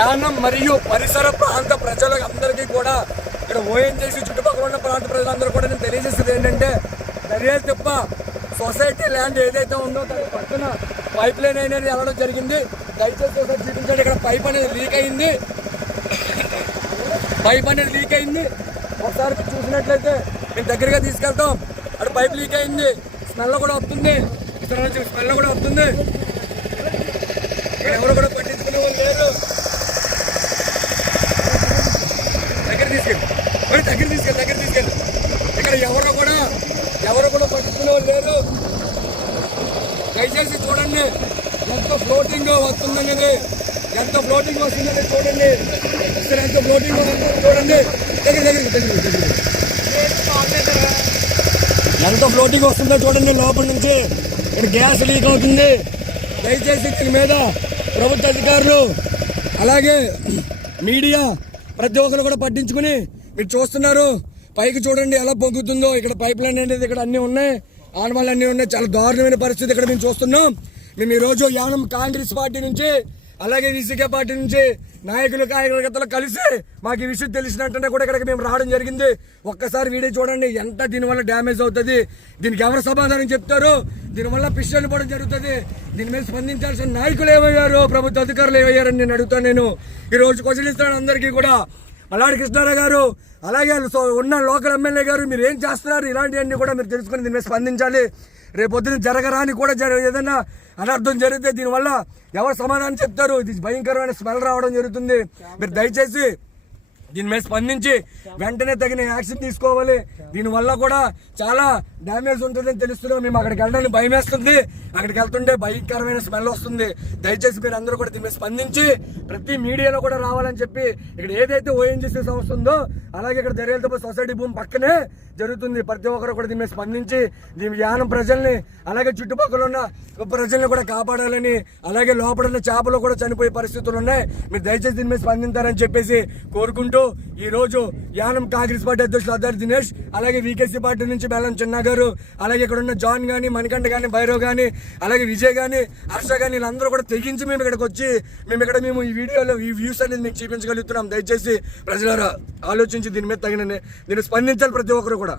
యానం మరియు పరిసర ప్రాంత ప్రజలకు అందరికీ కూడా ఇక్కడ ఓఎన్జేసి చుట్టుపక్కల ఉన్న ప్రాంత ప్రజలందరూ కూడా నేను తెలియజేసేది ఏంటంటే దర్యాలు తిప్ప సొసైటీ ల్యాండ్ ఏదైతే ఉందో దాని పక్కన పైప్ లైన్ అనేది వెళ్ళడం జరిగింది. దయచేసి ఒకసారి చూపించండి ఇక్కడ పైప్ అనేది లీక్ అయింది. పైప్ అనేది లీక్ అయింది. ఒకసారి చూసినట్లయితే మేము దగ్గరగా తీసుకెళ్తాం. అక్కడ పైప్ లీక్ అయింది. స్మెల్ కూడా వస్తుంది. ఇక్కడ స్మెల్ కూడా వస్తుంది. ఇక్కడ ఎవరు కూడా పట్టించుకునే వాళ్ళు లేరు దగ్గర తీసుకెళ్ళి మరి దగ్గర తీసుకెళ్ళి దగ్గర తీసుకెళ్ళి. ఇక్కడ ఎవరు కూడా ఎవరు కూడా పట్టుకునే లేరు. దయచేసి చూడండి ఎంత ఫ్లోటింగ్ వస్తుందనేది ఎంత ఫ్లోటింగ్ వస్తుందనేది చూడండి. ఇక్కడ ఎంత ఫ్లోటింగ్ వస్తుందో చూడండి. దగ్గర దగ్గర దగ్గర ఎంత ఫ్లోటింగ్ వస్తుందో చూడండి లోపల నుంచి. ఇక్కడ గ్యాస్ లీక్ అవుతుంది. దయచేసి దీని మీద ప్రభుత్వ అధికారులు అలాగే మీడియా ప్రతి ఒక్కరు కూడా పట్టించుకుని మీరు చూస్తున్నారు. పైకి చూడండి ఎలా పొంగుతుందో. ఇక్కడ పైప్ లైన్ అనేది ఇక్కడ అన్నీ ఉన్నాయి. ఆనవాళ్ళు అన్నీ ఉన్నాయి. చాలా దారుణమైన పరిస్థితి ఇక్కడ మేము చూస్తున్నాం. మేము ఈరోజు యానం కాంగ్రెస్ పార్టీ నుంచి అలాగే విసికే పార్టీ నుంచి నాయకులు కార్యకర్తలు కలిసి మాకు ఈ విషయం తెలిసినట్టునే కూడా ఇక్కడికి మేము రావడం జరిగింది. ఒక్కసారి వీడియో చూడండి ఎంత దీనివల్ల డ్యామేజ్ అవుతుంది. దీనికి ఎవరు సమాధానం చెప్తారు? దీనివల్ల పిస్టల్ పడడం జరుగుతుంది. దీని మీద స్పందించాల్సిన నాయకులు ఏమయ్యారు? ప్రభుత్వ అధికారులు ఏమయ్యారని నేను అడుగుతాను నేను. ఈ రోజు క్వశ్చన్ ఇస్తాను అందరికీ కూడా. అలాంటి కృష్ణారావు గారు అలాగే సో ఉన్న లోకల్ ఎమ్మెల్యే గారు మీరు ఏం చేస్తున్నారు? ఇలాంటివన్నీ కూడా మీరు తెలుసుకుని దీని మీద స్పందించాలి. రేపు జరగరాని కూడా జర ఏదైనా అనర్థం జరిగితే దీనివల్ల ఎవరు సమాధానం చెప్తారు? ఇది భయంకరమైన స్మెల్ రావడం జరుగుతుంది. మీరు దయచేసి దీని మీద స్పందించి వెంటనే తగిన యాక్షన్ తీసుకోవాలి. దీనివల్ల కూడా చాలా డ్యామేజ్ ఉంటుందని తెలుస్తున్నాం. మేము అక్కడికి వెళ్ళడానికి భయం వేస్తుంది. అక్కడికి వెళ్తుంటే భయంకరమైన స్మెల్ వస్తుంది. దయచేసి మీరు అందరూ కూడా దీని మీద స్పందించి ప్రతి మీడియాలో కూడా రావాలని చెప్పి ఇక్కడ ఏదైతే ఓఎన్జీసీ సంస్థ ఉందో అలాగే ఇక్కడ దర్యాలతో సొసైటీ భూమి పక్కనే జరుగుతుంది. ప్రతి ఒక్కరు కూడా దీని మీద స్పందించి దీని యానం ప్రజల్ని అలాగే చుట్టుపక్కల ఉన్న ప్రజల్ని కూడా కాపాడాలని అలాగే లోపల చేపలు కూడా చనిపోయే పరిస్థితులు ఉన్నాయి. మీరు దయచేసి దీని మీద స్పందించారని చెప్పేసి కోరుకుంటూ ఈరోజు యానం కాంగ్రెస్ పార్టీ అధ్యక్షులు అద్దరు దినేష్ అలాగే వికేసీ పార్టీ నుంచి బెల్లం చిన్న గారు అలాగే ఇక్కడ ఉన్న జాన్ కానీ మణికంఠ కానీ భైరవ్ కానీ అలాగే విజయ్ కానీ హర్ష కానీ వీళ్ళందరూ కూడా తెగించి మేము ఇక్కడికి వచ్చి మేము ఇక్కడ మేము ఈ వీడియోలో ఈ వ్యూస్ అనేది మీకు చూపించగలుగుతున్నాం. దయచేసి ప్రజలారా ఆలోచించి దీని మీద తగిన దీన్ని స్పందించాలి ప్రతి ఒక్కరు కూడా.